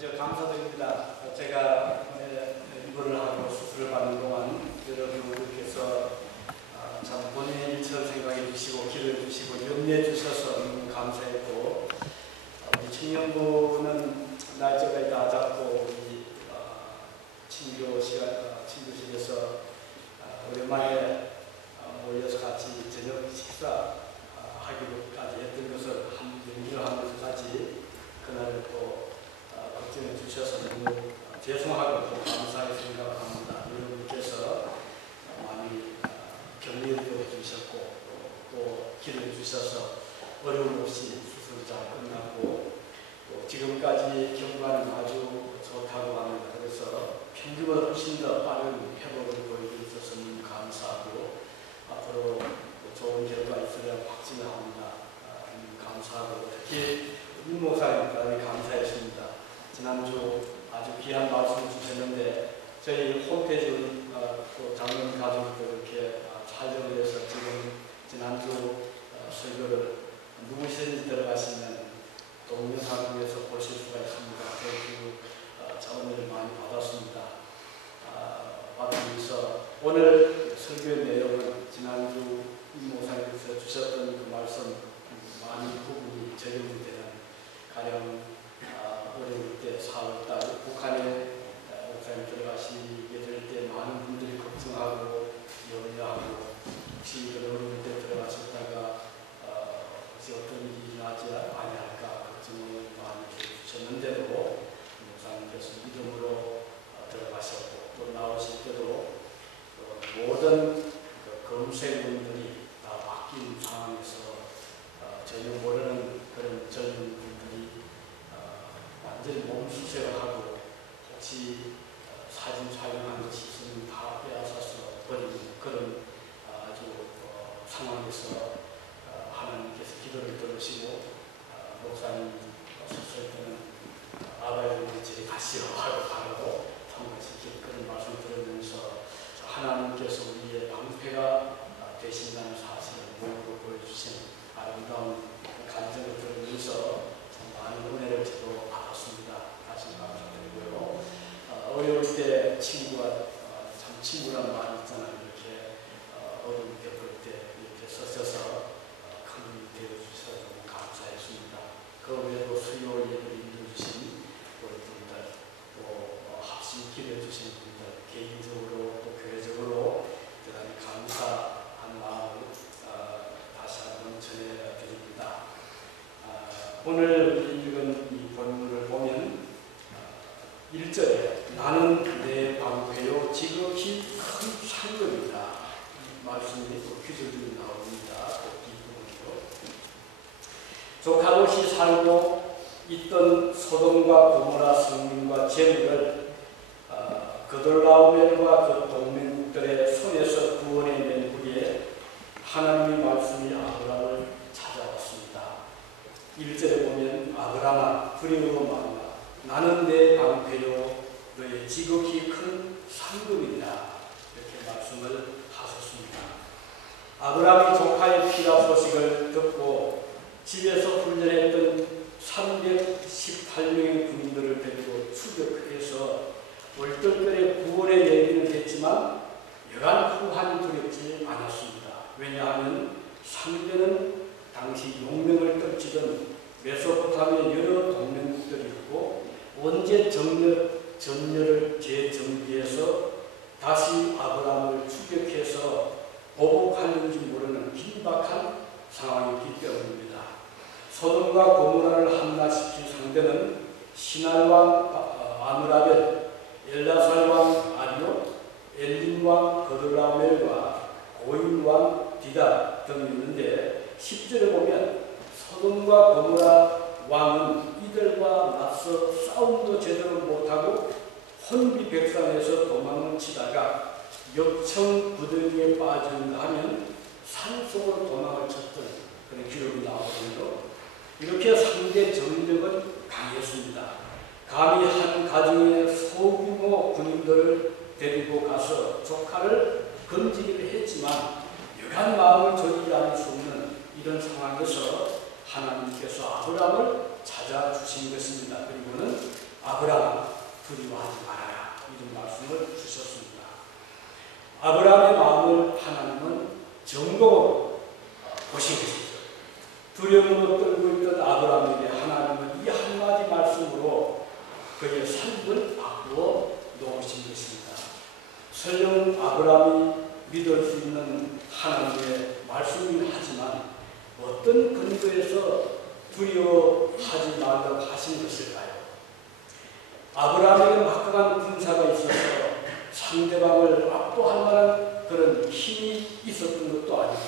먼저 감사드립니다. 제가 입원을 하고 수술을 받는 동안 여러분들께서 참 본인의 일처럼 생각해 주시고 기도해 주시고 염려해 주셔서 너무 감사했고, 우리 청년부는 날짜가 다 잡고 우리 친구실에서 오랜만에 모여서 같이 저녁 식사하기로까지 했던 것을 연기를 하면서까지 그날을 또 걱정해 주셔서 너무 죄송하고 또 감사하게 생각합니다. 여러분께서 많이 격려해 주셨고 또 기도해 주셔서 어려움 없이 수술이 잘 끝났고 또 지금까지 경과는 아주 좋다고 합니다. 그래서 평균보다 훨씬 더 빠른 회복을 보여주셔서 너무 감사하고 앞으로 좋은 결과 있으리라 확신합니다. 감사하고 특히 임 목사님 대단히 감사했습니다. 지난주 아주 귀한 말씀 주셨는데 저희 홈페이지 또 장로님 가족들 이렇게 촬영을 해서 지난주 설교를 누구시든지 들어가시면 동영상에서 보실 수가 있습니다. 그 자원을 많이 받았습니다. 받으면서 오늘 설교의 내용은 지난주 임 목사님께서 주셨던 그 말씀 많은 부분이 적용이 되는 가령 어려울 때 4월달 북한에 목사님 들어가시게 될 때 많은 분들이 걱정하고 염려하고 혹시 이런 어려울 때 들어가셨다가 혹시 어떤 일이 나지 아니할까 걱정을 많이 해주셨는데도 목사님께서 믿음으로 들어가셨고 또 나오실 때도 모든 검색원들이 다 바뀐 상황에서 전혀 모르는 그런 젊은 분들이 완전히 몸수색을 하고 혹시 사진 촬영한 것이 있으면 다 빼앗아서 버리는 그런 아주 상황에서 하나님께서 기도를 들으시고 목사님 썼을 때는 아바이를 저리 가시오 하고 바라고 통과시킨 그런 말씀 들으면서 하나님께서 우리의 방패가 되신다는 사실을 몸으로 보여주신 아름다운 간증을 들으면서 참 많은 은혜를 저도 받았습니다. 다시 감사드리고요. 어려울 때 참 친구란 말 있잖아요. 이렇게 어려울 때 볼 때 이렇게 서셔서 큰 힘이 되어주셔서 너무 감사했습니다. 그 외에도 수요 예배를 인도해주신 우리 분들 또 합심 기도해 주신 분들 개인적으로 또 교회적으로 대단히 감사한 마음을 다시 한번 전해드립니다. 오늘 읽은 이 본문을 보면 1절에 나는 내 방패요 지극히 큰 상급이다. 이 말씀이 또 귀절이 나옵니다. 조카롯이 살고 있던 소돔과 고모라 성민과 재물을 그돌라오멜과 그 동맹들의 손에서 구원해낸 후에 하나님의 말씀이 아브라함을 찾아왔습니다. 1절에 보면 아브라함아 두려워 말라 나는 내 방패요 너의 지극히 큰 상급이다 이렇게 말씀을 하셨습니다. 아브라함이 조카의 피라 소식을 듣고 집에서 훈련했던 318명의 군인들을 데리고 추격해서 얼떨결에 구원의 얘기는 했지만 여간 후환이 두렵지 않았습니다. 왜냐하면 상대는 당시 용명을 떨치던 메소포타미아 여러 동맹국들이 있고 언제 전열을 재정비해서 다시 아브라함을 추격해서 보복하는지 모르는 긴박한 상황이기 때문입니다. 소돔과 고모라를 함락시킨 상대는 시날왕 아므라벨, 엘라살왕 아리오, 엘림왕 거들라멜과 고인왕 디다 등이 있는데 10절에 보면 소돔과 고모라 왕은 이들과 맞서 싸움도 제대로 못하고 혼비백산에서 도망을 치다가 역청 구덩이에 빠진다 하면 산속으로 도망을 쳤던 그런 기록이 나오거든요. 이렇게 상대 정력은 강했습니다. 감히 한 가정의 소규모 군인들을 데리고 가서 조카를 건지기를 했지만 여간 마음을 조절할 수 없는 이런 상황에서 하나님께서 아브라함을 찾아주신 것입니다. 그리고는 아브라함 두려워하지 말아라 이런 말씀을 주셨습니다. 아브라함의 마음을 하나님은 정복으로 보신 것이죠. 두려움으로 떨고 있던 아브라함에게 하나님은 이 한마디 말씀으로 그의 삶을 바꾸어 놓으신 것입니다. 설령 아브라함이 믿을 수 있는 하나님의 말씀이긴 하지만 어떤 근거에서 두려워하지 말라고 하신 것일까요? 아브라함에게 막강한 군사가 있어서 상대방을 압도할 만한 그런 힘이 있었던 것도 아니고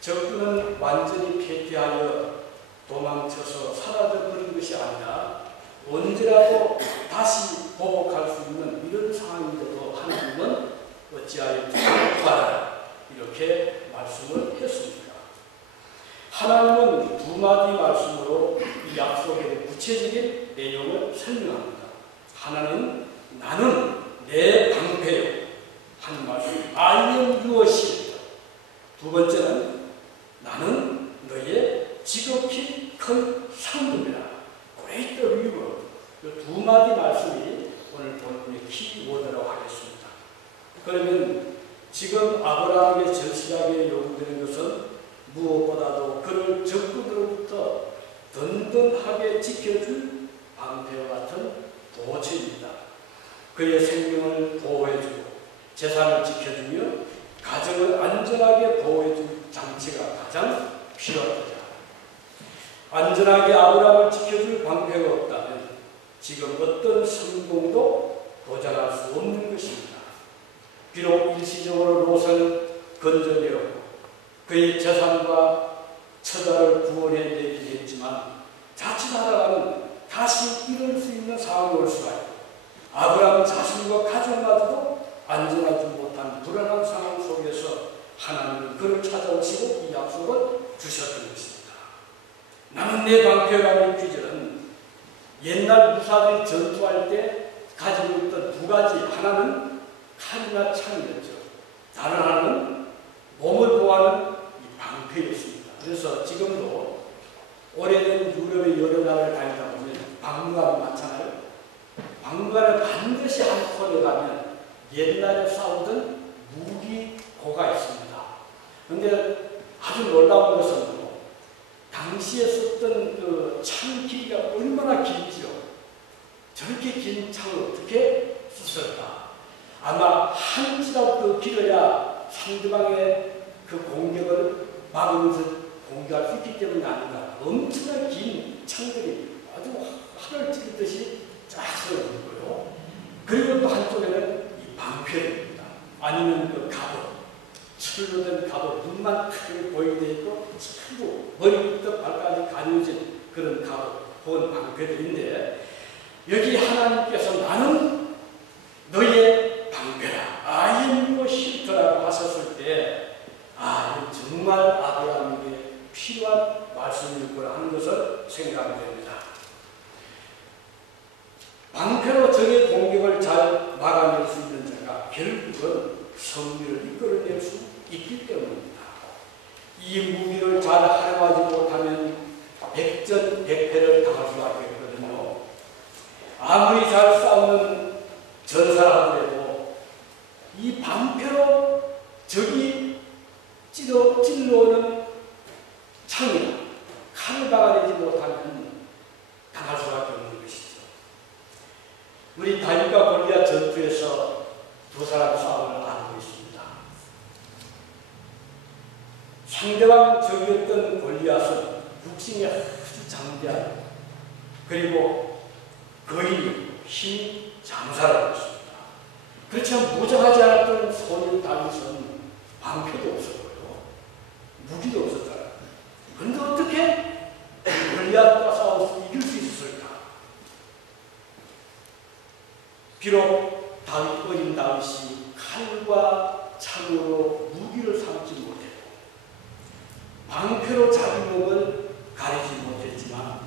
적군은 완전히 패퇴하여 도망쳐서 사라져버린 것이 아니라 언제라도 다시 보복할 수 있는 이런 상황인데도 하나님은 어찌하여 두려워하지 말아라 이렇게 말씀을 했습니다. 하나님은 두 마디 말씀으로 이 약속의 구체적인 내용을 설명합니다. 하나는 나는 내 방패요 하는 말씀 I am your shield. 두 번째는 나는 너의 지극히 큰 상급이라 great reward. 이 두 마디 말씀이 오늘 본문의 키워드라고 하겠습니다. 그러면 지금 아브라함에게 절실하게 요구되는 것은 무엇보다도 그를 적군으로부터 든든하게 지켜줄 방패와 같은 보호처입니다. 그의 생명을 보호해주고 재산을 지켜주며 가정을 안전하게 보호해줄 장치가 가장 필요하다. 안전하게 아브라함을 지켜줄 방패가 없다면 지금 어떤 성공도 보장할 수 없는 것입니다. 비록 일시적으로 롯을 건져내었고 그의 재산과 처자를 구원해내기도 했지만 자칫하다가는 다시 이룰 수 있는 상황이 올 수가 있고 아브라함 자신과 가족마저도 안전하지 못한 불안한 상황 속에서 하나님은 그를 찾아오시고 이 약속을 주셨던 것입니다. 나는 내 방패라는 퀴즈는 옛날 무사들이 전투할 때 가지고 있던 두 가지, 하나는 칼이나 창이었죠. 다른 하나는 몸을 보호하는 이 방패였습니다. 그래서 지금도 오래된 유럽의 여러 나라를 다니다 보면 박물관이 많잖아요. 박물관에 반드시 한 콘에 가면 옛날에 싸우던 무기고가 있습니다. 그런데 아주 놀라운 것은 당시에 썼던 그 창 길이가 얼마나 길지요. 저렇게 긴 창을 어떻게 썼을까? 아마 한 인치라도 더 길어야 상대방의 그 공격을 막으면서 공격할 수 있기 때문이 아닌가. 엄청나게 긴 창들이 아주 활을 찌르듯이 쫙 서있고요. 그리고 또 한쪽에는 이 방패입니다. 아니면 그 갑옷, 철로 된 갑옷, 눈만 크게 보이게 있고 전부 머리부터 발까지 가려진 그런 갑옷, 그건 방패들인데 여기 하나님께서 나는 너의 방패라, I am your shield라고 하셨을 때 이건 정말 아브라함에게 필요한 말씀일 거라 하는 것을 생각하게 됩니다. 방패로 적의 공격을 잘 막아낼 수 있는 자가 결국은 승리를 이끌어낼 수 있기 때문입니다. 이 무기를 잘 활용하지 못하면 백전백패를 당할 수밖에 없거든요. 아무리 잘 싸우는 전사라도 이 방패로 적이 찔러오는 창이나 칼을 막아내지 못하면 당할 수밖에 없는 것이죠. 우리 다윗과 골리앗 전투에서 두 사람 싸움을 나누고 있습니다. 상대방 적이었던 골리앗은 육신이 아주 장대하고 그리고 거인이 힘이 장사라였습니다. 그렇지만 무장하지 않았던 소년 다윗은 방패도 없었고요. 무기도 없었잖아요. 그런데 어떻게 골리앗과 싸워서 이길 수 있었을까? 비록 어린 다윗이 칼과 창으로 무기를 삼지 못했고 방패로 자기 몸을 가리지 못했지만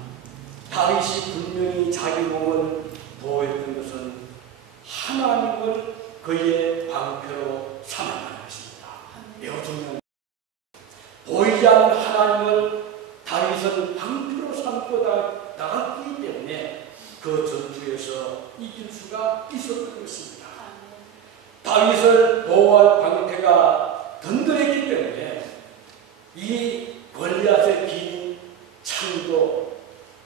다윗이 분명히 자기 몸을 보호했던 것은 하나님을 그의 방패로 삼았다는 것입니다. 매우 중요한 보이지 않는 하나님을 다윗은 방패로 삼고 그 전투에서 이길 수가 있었던 것입니다. 다윗을 보호할 방패가 든든했기 때문에 이 골리앗의 긴 창도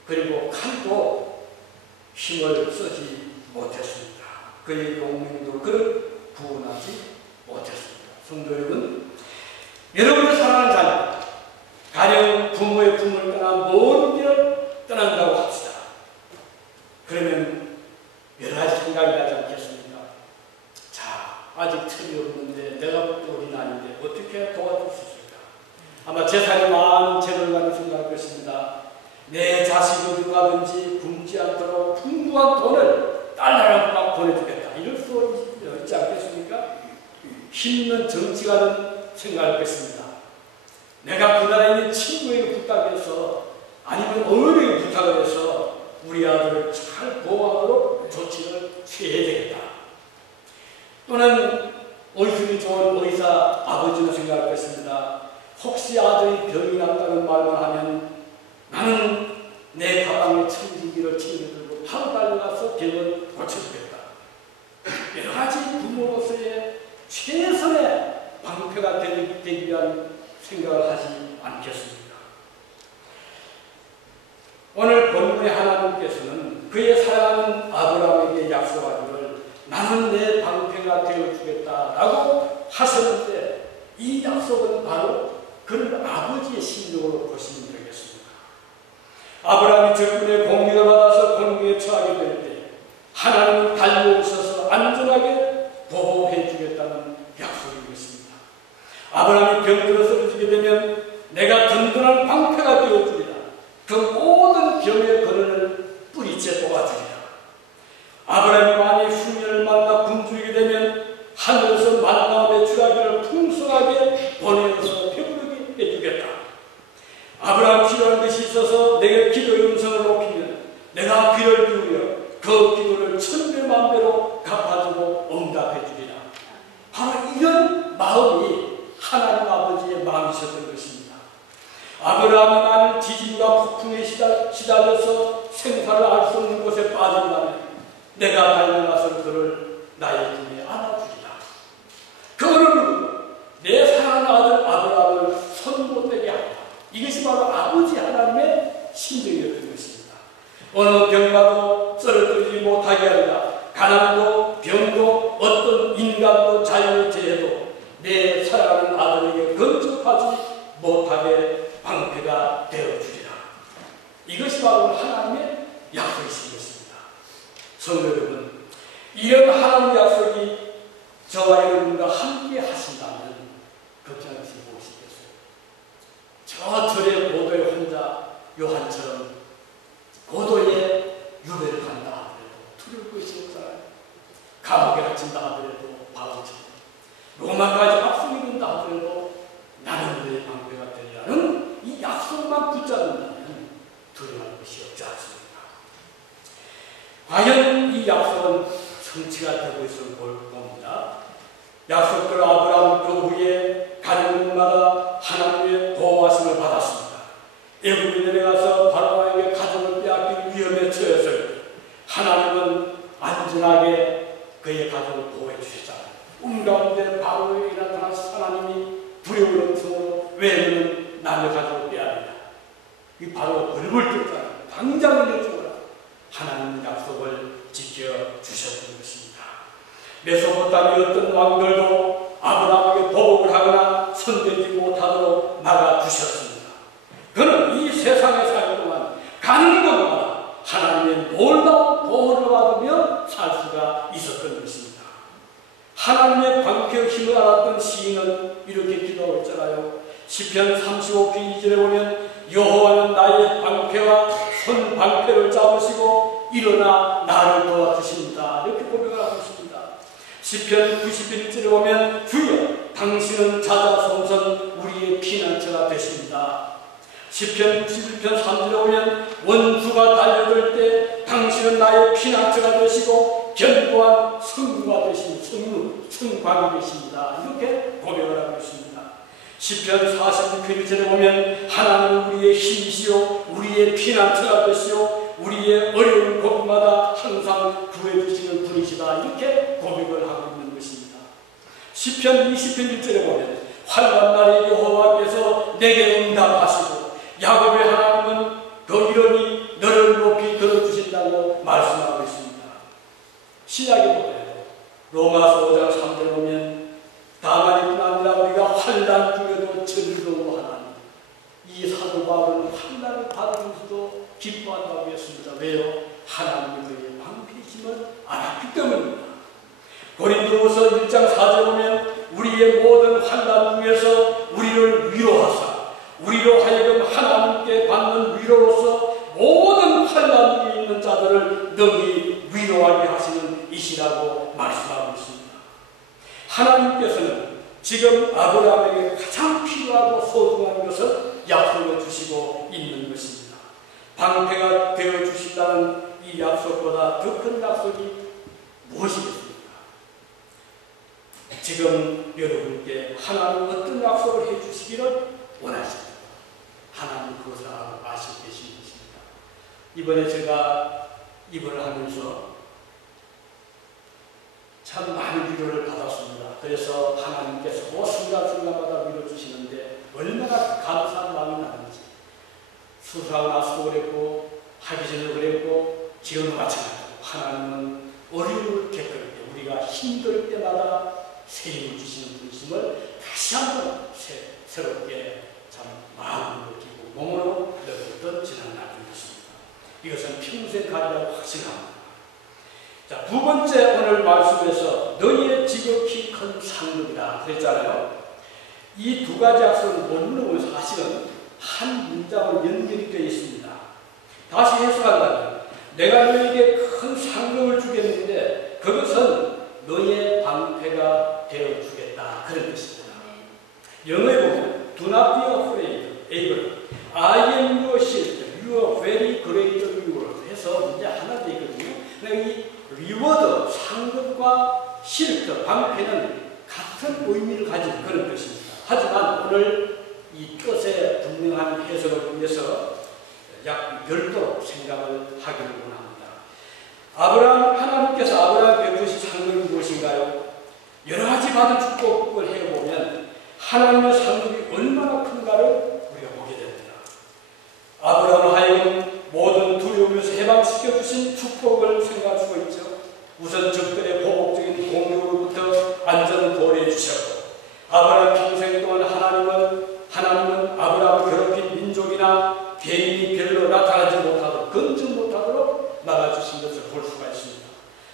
그리고 칼도 힘을 쓰지 못했습니다. 그의 용맹도 그를 구원하지 못했습니다. 성도 여러분, 여러분을 사랑하는 자녀, 가령 부모의 품을 떠나 먼 길을 떠난다고 합시다. 그러면 여러 가지 생각이 나지 않겠습니까? 자, 아직 철이 없는데 내가 또 어린아이인데 어떻게 도와줄 수 있을까? 아마 재산이 많은 재벌가는 생각할 것입니다. 내 자식이 어디 가든지 굶지 않도록 풍부한 돈을 달러를 막 보내주겠다. 이럴 수 있지 않겠습니까? 힘있는 정치가는 생각할 것입니다. 내가 그 나라에 있는 친구에게 부탁해서 아니면 어른에게 부탁을 해서 우리 아들을 잘 보호하도록 조치를 취해야 되겠다. 또는 의술이 좋은 의사 아버지는 생각할 것입니다. 혹시 아들이 병이 났다는 말만 하면 나는 내 가방에 청진기를 챙겨들고 바로 달려가서 병을 고쳐주겠다. 여러 가지 부모로서의 최선의 방패가 되기 위한 생각을 하지 않겠습니까? 오늘 본문의 하나님께서는 그의 사랑하는 아브라함에게 약속하기를 나는 내 방패가 되어주겠다라고 하셨는데 이 약속은 바로 그를 아버지의 심정으로 보시면 되겠습니다. 아브라함이 적군의 공격을 받아서 곤궁에 처하게 될 때 하나님은 달려오셔서 안전하게 보호해 주겠다는 약속인 것입니다. 아브라함이 병들어 쓰러지게 되면 내가 든든한 방패가 되어주리라. 그 모든 병의 근원을 뿌리째 뽑아주리라. 아브라함이 만일 후년을 만나 굶주리게 되면 하늘에서 만나의 주라기를 풍성하게 보내어서 배부르게 해주겠다. 아브라함 필요한 것이 있어서 내게 기도의 음성을 높이면 내가 귀를 기울여 그 기도를 천배만배로 갚아주고 응답해 주리라. 바로 이런 마음이 하나님 아버지의 마음이셨던 것입니다. 아브라함이 만일 지진과 폭풍에 시달려서 생사를 알 수 없는 곳에 빠진다면 내가 달려나서 그를 나의 품에 안아주리라. 그를 내 사랑하는 아들 아브라함을 손 못 대게 하라. 이것이 바로 아버지 하나님의 심정이었던 것입니다. 어느 병마도 쓰러뜨리지 못하게 하리라. 가난도 병도 어떤 인간도 자연의 재해도 내 사랑하는 아들에게 근접하지 못하게 방패가 되어주리라. 이것이 바로 하나님의 약속이신 것입니다. 성도 여러분, 이런 하나님의 약속이 저와 여러분과 함께 하신다면 걱정하지 무엇이겠어요? 저 절의 고도에 혼자 요한처럼 고도에 유배를 간다 하더라도 두려울 것이 없잖아요. 감옥에 갇힌다 하더라도 바보처럼 로마까지 박수를 이룬다 하더라도 나는 너의 방패가 되리라는 이 약속만 붙잡는다면 두려워할 것이 없지 않습니까? 과연 이 약속은 성취가 되고 있을 겁니다. 약속대로 아브라함은 그 후에 가는 곳마다 하나님의 보호하심을 받았습니다. 애굽에 내려가서 바로에게 가족을 빼앗길 위험에 처했을 때 하나님은 안전하게 그의 가족을 보호해 주셨잖아요. 가운데 바로에게 나타나서 하나님이 두려운 음성으로 왜 너는 남의 가족을 빼앗느냐. 이 바로 벌벌 뜯잖아요. 당장 내주거라. 하나님의 약속을 지켜주셨던 것입니다. 메소포타미아 어떤 왕들도 아브라함에게 보복을 하거나 손대지 못하도록 막아주셨습니다. 그는 이 세상에 살 동안 가는 곳마다 하나님의 놀라운 보호를 받으며 살 수가 있었던 것입니다. 하나님의 방패의 힘을 알았던 시인은 이렇게 기도하고 있잖아요. 시편 35편 2절에 보면 여호와는 나의 방패와 손 방패를 잡으시고 일어나 나를 도와주십니다. 이렇게 고백을 하고 있습니다. 시편 90편 1절에 보면 주여 당신은 자자손손 우리의 피난처가 되십니다. 시편 91편 3절에 보면 원수가 달려들 때 당신은 나의 피난처가 되시고 견고한 성루가 되신 성곽이 되십니다. 이렇게 고백을 하고 있습니다. 시편 46편 1절에 보면 하나님은 우리의 힘이시오 우리의 피난처가 되시오 우리의 어려운 곳마다 항상 구해주시는 분이시다. 이렇게 고백을 하고 있는 것입니다. 시편 20편 1절에 보면 환난 날에 여호와께서 내게 응답하시고 야곱의 하나님은 거기로니 너를 높이 들어주신다고 말씀하고 있습니다. 신약에 보면 로마서 5장 3절에 보면 다만이뿐 아니라 우리가 환난 중에도 즐거워 하나니 이 사도 바울은 환난을 받으면서도 기뻐한다고 했습니다. 왜요? 하나님이 그의 방패심을 알았기 때문입니다. 고린도후서 1장 4절에 보면 우리의 모든 환난 중에서 우리를 위로하사 우리로 하여금 하나님께 받는 위로로서 모든 환난 중에 있는 자들을 능히 위로하게 하시는 이시라고 말씀하고 있습니다. 하나님께서는 지금 아브라함에게 가장 필요하고 소중한 것을 약속해 주시고 있는 것입니다. 방패가 되어 주신다는 이 약속보다 더 큰 약속이 무엇이겠습니까? 지금 여러분께 하나님 어떤 약속을 해 주시기를 원하십니다. 하나님 그것을 아시고 계신 것입니다. 이번에 제가 입원을 하면서 참 많은 위로를 받았습니다. 그래서 하나님께서 순간순간마다 위로 주시는데 얼마나 감사한 마음이 나는지. 수술하고 나서도 그랬고 하기 전에도 그랬고 지금도 마찬가지고 하나님은 어려움을 겪을 때 우리가 힘들 때마다 새 힘을 주시는 분이심을 다시 한번 새롭게 참 마음으로 느끼고 몸으로 느꼈던 지난 날인 것입니다. 이것은 평생 가리라고 확신합니다. 자, 두 번째 오늘 말씀에서 너희의 지극히 큰 상급이다 그랬잖아요. 이 두 가지 약속은 원문은 사실은 한 문장으로 연결이 되어 있습니다. 다시 해석한다면 내가 너희에게 큰 상급을 주겠는데 그것은 너희의 방패가 되어주겠다 그런 뜻입니다. 영어에 보면 Do not be afraid, Abel. I am your shield, you are very great reward 해서 문제 하나 되어 있거든요. 이 리워드, 상급과 실드, 방패는 같은 의미를 가진 그런 뜻입니다. 하지만 오늘 이 뜻의 분명한 해석을 위해서 약 별도로 생각을 하기를 원합니다. 하나님께서 아브라함에게 주신 상급이 무엇인가요? 여러 가지 받은 축복을 해보면 하나님의 상급이 얼마나 큰가를 우리가 보게 됩니다. 아브라함을 하여금 모든 두려움에서 해방시켜 주신 축복을 생각할 수가 있죠. 우선 적들의 보복적인 공격으로부터 안전을 보호해 주셨고 아브라함 평생 동안 하나님은 아브라함을 괴롭힌 민족이나 개인이 별로 나타나지 못하도록 건져 못하도록 막아주신 것을 볼 수가 있습니다.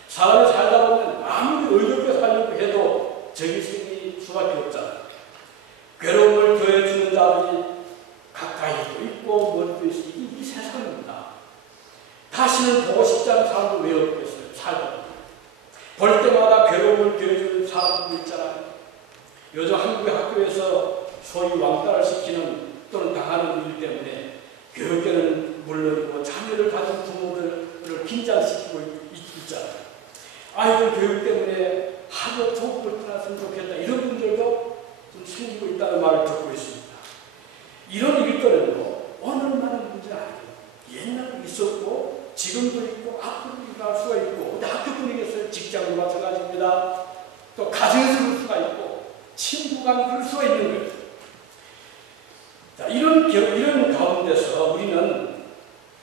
사람이 살다 보면 아무리 의롭게 살려고 해도 적이 생길 수밖에 없잖아요. 괴로움을 더해주는 자들이 가까이도 있고 멀리도 있으니 이 세상입니다. 다시는 보고 싶지 않은 사람도 왜 없겠어요? 살다 보면. 볼 때마다 괴로움을 더해주는 사람도 있잖아요. 요즘 한국의 학교에서 소위 왕따를 시키는 또는 당하는 일 때문에 교육계는 물론이고 자녀를 가진 부모들을 긴장시키고 있잖아요. 아이들 교육 때문에 하루 조국을 떠났으면 좋겠다 이런 분들도 좀 생기고 있다는 말을 듣고 있습니다. 이런 일들은요 오늘만한 문제는 아니에요. 옛날에 있었고 지금도 있고 앞으로도 일어날 수가 있고 근데 학교뿐이겠어요. 직장도 마찬가지입니다. 또 가정에서 그럴 수가 있고 친구가 그럴 수가 있는 거예요. 자, 이런 가운데서 우리는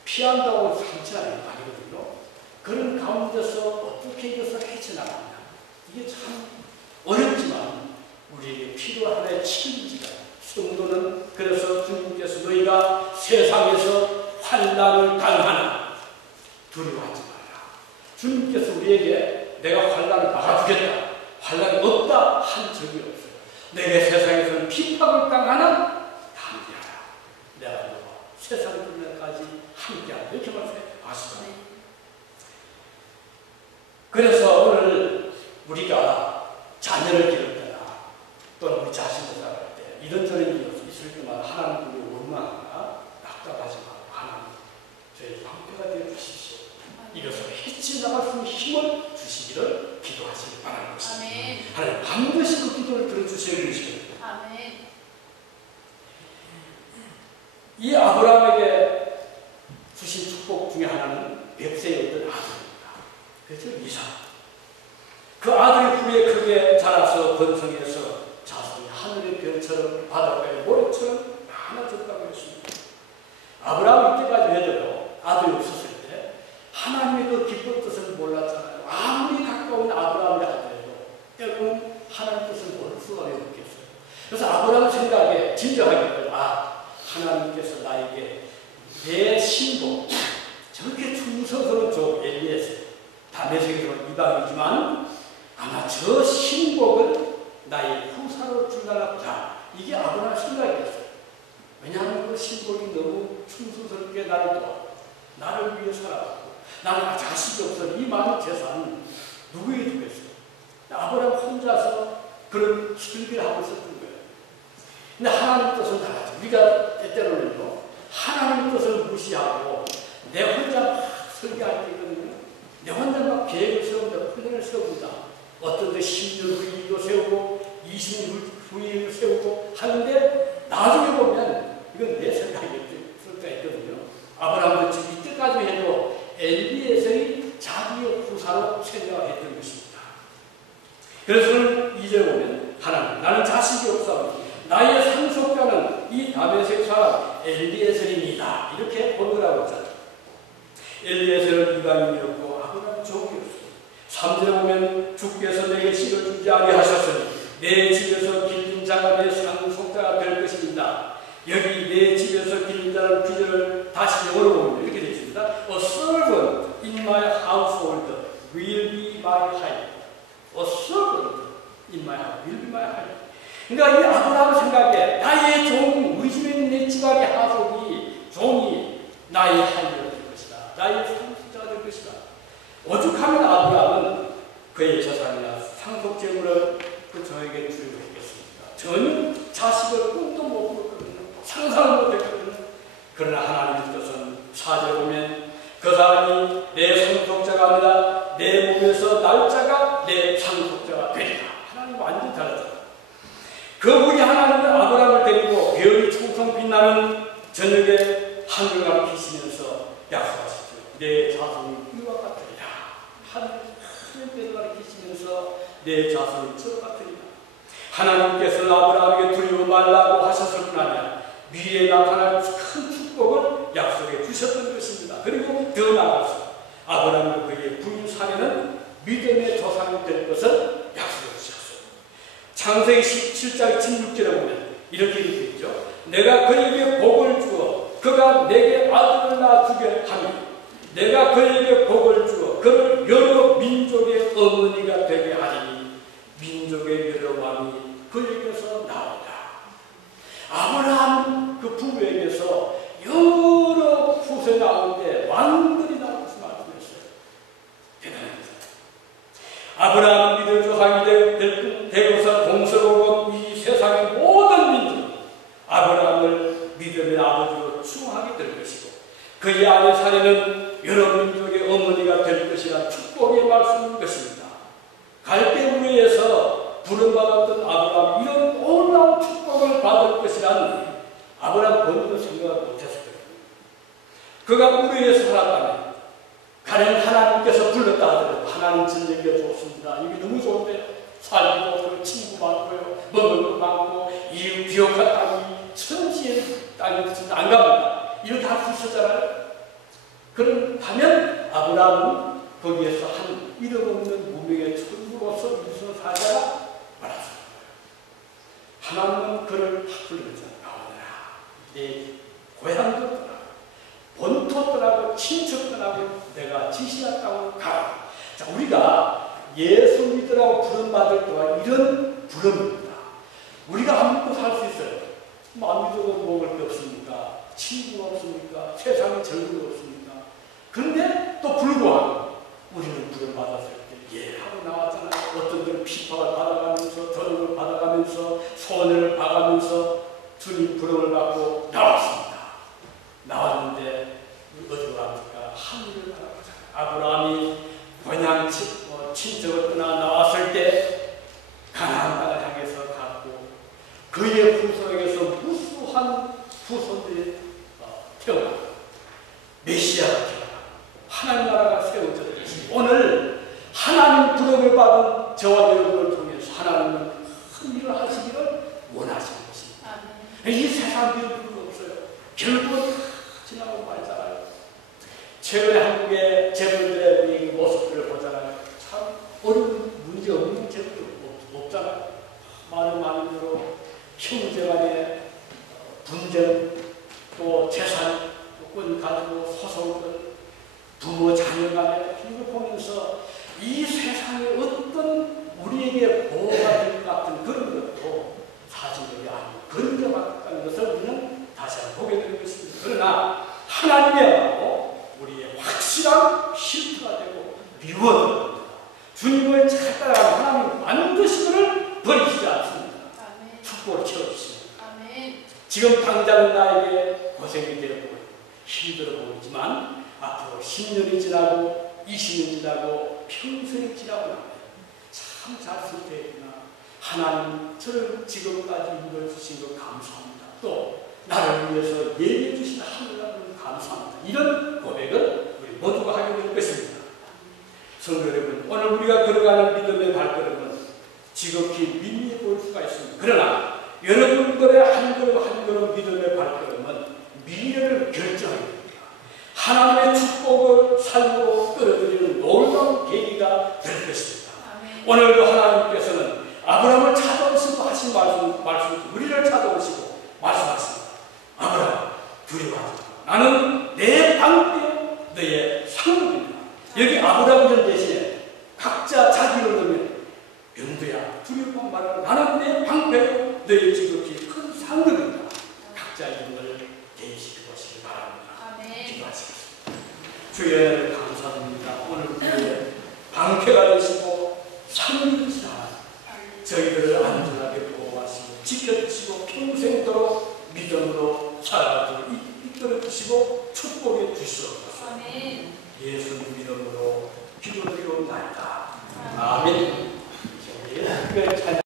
피한다고 삼치는 아니거든요. 그런 가운데서 어떻게 이것을 헤쳐나갑니다. 이게 참 어렵지만 우리에게 필요한 하나의 친지가 성도는 그래서 주님께서 너희가 세상에서 환난을 당하나 두려워하지 마라. 주님께서 우리에게 내가 환난을 막아주겠다. 환난이 없다 한 적이 없어요. 내게 세상에서는 핍박을 당하나 함께하라. 내가 세상 끝날까지 함께하라. 이렇게 말씀하시잖아요. 그래서 오늘 우리가 자녀를 기를 때나 또는 우리 자신을 살아갈 때 이런저런 일이 있을 때마다 하나님 우리 원망하거나 낙담하지 말고 하나님 저희 방패가 되어 주십시오. 이것을 헤쳐나갈 수 있는 힘을 주시기를 기도하시기 바라는 것입니다. 하나님 반드시 그 기도를 들어주셔야 되시겠습니다. 이 아브라함에게 주신 축복 중에 하나는 백세의 어떤 아들입니다. 그죠? 이삭. 그 아들이 후에 크게 자라서 번성해서 자손이 하늘의 별처럼 바닷가의 모래처럼 많아졌다고 했습니다. 아브라함 이때까지 해도요, 아들이 없었을 때 하나님의 그 기쁜 뜻을 몰랐잖아요. 아무리 가까운 아브라함이 하더라도 때로는 하나님의 뜻을 모를 수가 없겠어요. 그래서 아브라함 생각에 진정하게 하나님께서 나에게 내 신부, 저렇게 충성스러운 종 엘리에서 다메섹에서는 이방이지만 아마 저 신복을 나의 후사로 주려나 보다. 이게 아브라함 생각이었어요. 왜냐하면 그 신복이 너무 충성스럽게 나를 도와 나를 위해 살아왔고 나는 자식이 없어 이 많은 재산은 누구에게 주겠어요? 아브라함 혼자서 그런 준비를 하고 있었던 거예요. 근데 하나님 뜻은 다르죠. 우리가 때때로는요, 하나님 뜻을 무시하고 내 혼자 막 설계할 때 있거든요. 내 혼자 막 계획을 세우고 플랜을 세웁니다. 어떤 데 10년 후일도 세우고 20년 후일도 세우고 하는데 나중에 보면 이건 내 생각이었을 때가 있거든요. 아브라함도 지금 이때까지 해도 엘리에서의 자기의 후사로 생각했던 것입니다. 그래서 이제 보면 하나님, 나는 자식이 없사오니 나의 상속자는 이 다메섹 사람 엘리에셀입니다. 이렇게 번거라고 했잖아요. 엘리에셀은 이방인이었고 아브라함은 종이었어요. 3절에 보면 주께서 내게 씨를 주지 아니하셨으니 내 집에서 길린 자가 내 상속자가 될 것입니다. 여기 내 집에서 길린 자는 귀절을 다시 영어로 보면 이렇게 되어 있습니다. A servant in my household will be my height. A servant in my house will be my height. 그러니까 이 아브라함 생각에 나의 종, 우리 집에 있는 내 집안의 하속이 종이 나의 하인이 될 것이다. 나의 상속자가 될 것이다. 오죽하면 아브라함은 그의 재산이나 상속 재물을 그 종에게 주려고 했겠습니까? 전혀 자식을 꿈도 못 꿨거든요. 상상을 못 했거든요. 그러나 하나님의 뜻은 4절에 보면 그 사람이 내 상속자가 아니라 내 몸에서 날짜가 내 상속자가 되리라. 하나님 완전 잘하잖아요. 그 우리 하나님은 아브라함을 데리고 별이 총총 빛나는 저녁에 하늘을 가리키시면서 약속하셨죠. 내 자손이 이와 같으리라. 하늘을 가리키시면서 내 자손이 저와 같으리라. 하나님께서는 아브라함에게 두려워 말라고 하셨을 뿐 아니라 미래에 나타날 큰 축복을 약속해 주셨던 것입니다. 그리고 더 나아가서 아브라함과 그의 부인 사례는 믿음의 조상이 될 것을 약속해 주셨어요. 창세기 17장 16절에 보면 이렇게 되어 있죠. 내가 그에게 복을 주어 그가 내게 아들을 낳아주게 하며 내가 그에게 복을 주어 그를 여러 민족의 어머니가 되게 하리니 민족의 여러 왕이 그에게서 나오리라. 아브라함 그 부부에게서 여러 후세 나오는데 왕들이 나올 것을 말씀했어요. 대단합니다. 아브라함은 믿을 조상이 되고서 동서고금 이 세상의 모든 민족 아브라함을 믿음의 아버지로 추앙하게 될 것이고 그의 아내 사례는 여러 민족의 어머니가 될 것이라는 축복의 말씀인 것입니다. 갈대우르에서 부름받았던 아브라함 이런 놀라운 축복을 받을 것이라는 아브라함 본인도 생각을 못했을 거예요. 그가 우르에서 살았다면 가령 하나님께서 불렀다 하더라도 하나님 저녁에 좋습니다. 이게 너무 좋은데 살기도 좋고 친구 많고요. 먹을 거 많고 이 비옥한 땅이 천지의 땅이 안 갑니다. 이거 다 주셨잖아요. 그렇다면 아브라함은 거기에서 한 이름 없는 무명의 천부로서 무슨 사자가 말았습니다. 하나님은 그를 다 불렀잖아요. 나오너라. 내 고향도 떠나고 본토 떠나고 친척 떠나고 내가 지시한 땅으로 가라. 자, 우리가 예수 믿으라고 부름받을 동안 이런 부름입니다. 우리가 안 믿고 살 수 있어요. 안 믿어도 먹을 게 없습니까? 친구가 없습니까? 세상에 젊은 거 없습니까? 그런데 또 불구하고 우리는 부름받았을 때 예 하고 나왔잖아요. 어떤 들은 핍박을 받아가면서 더러움을 받아가면서 손해를 봐가면서 주님 부름을 받고 나왔습니다. 나왔는데 어디로 갑니까? 하늘을 바라보잖아요. 아브라함이 본향 친척을 떠나 나왔을 때 가나안 땅을 향해서 갔고 그의 후손에게서 무수한 후손들이 태어나고 메시아가 태어나고 하나님 나라가 세워졌듯이 오늘 받은 저와 여러분을 통해서 하나님은 큰 일을 하시기를 원하시는 것입니다. 이 세상 별거 없어요. 결국은 지나고 말잖아요. 최근에 한국의 재벌들의 이 모습들을 보잖아요. 참 어려운 문제 없는 재벌이 없잖아요. 많은 마음으로 형제 간의 분쟁, 또 재산, 권 가지고 소송권, 부모 자녀 간에 이걸 보면서 이 세상에 어떤 우리에게 보호가 될 것 같은 그런 것도 사실이 아니고 건져봤다는 것을 우리는 다시 한번 보게 되는 것입니다. 그러나 하나님이야말로 우리의 확실한 실수가 되고 미워됩니다. 주님을 찾아가는 하나님 반드시 그를 버리시지 않습니다. 축복을 채워주십니다. 지금 당장 나에게 고생이 되고 힘들어 보이지만 앞으로 10년이 지나고 20년이 지나고 평생이 지나고 나면 참 잘 선택했구나. 하나님 저를 지금까지 인도해주신 것 감사합니다. 또 나를 위해서 예배해주신 하나님 감사합니다. 이런 고백을 우리 모두가 하게 될 것입니다. 성도 여러분, 오늘 우리가 걸어가는 믿음의 발걸음은 지극히 미미해 보일 수가 있습니다. 그러나 여러분들의 한 걸음 한 걸음 믿음의 발걸음은 미래를 결정합니다. 하나님의 축복을 삶으로 끌어들이는 놀라운 계기가 될 것입니다. 오늘도 하나님께서는 아브라함을 찾아오시고 하신 말씀 우리를 찾아오시고 말씀하십니다. 아브라함 두려워하지 마. 나는 내 방패요 너의 상급입니다. 여기 아브라함 대신에 각자 자기 이름을 영도야 두려워 말하고 나는 내 방패요 너의 지극히 큰 상급입니다. 각자 이름을 대시켜 보시기 바랍니다. 기도하시겠습니다. 주여 감사합니다. 오늘 우리의 방패가 되시고 상급이시다. 저희들을 안전하게 보호하시고 지켜주시고 평생도록 믿음으로 살아가도록 이끌어주시고 축복해 주시옵소서. 예수님 이름으로 기도드리옵나이다. 아멘.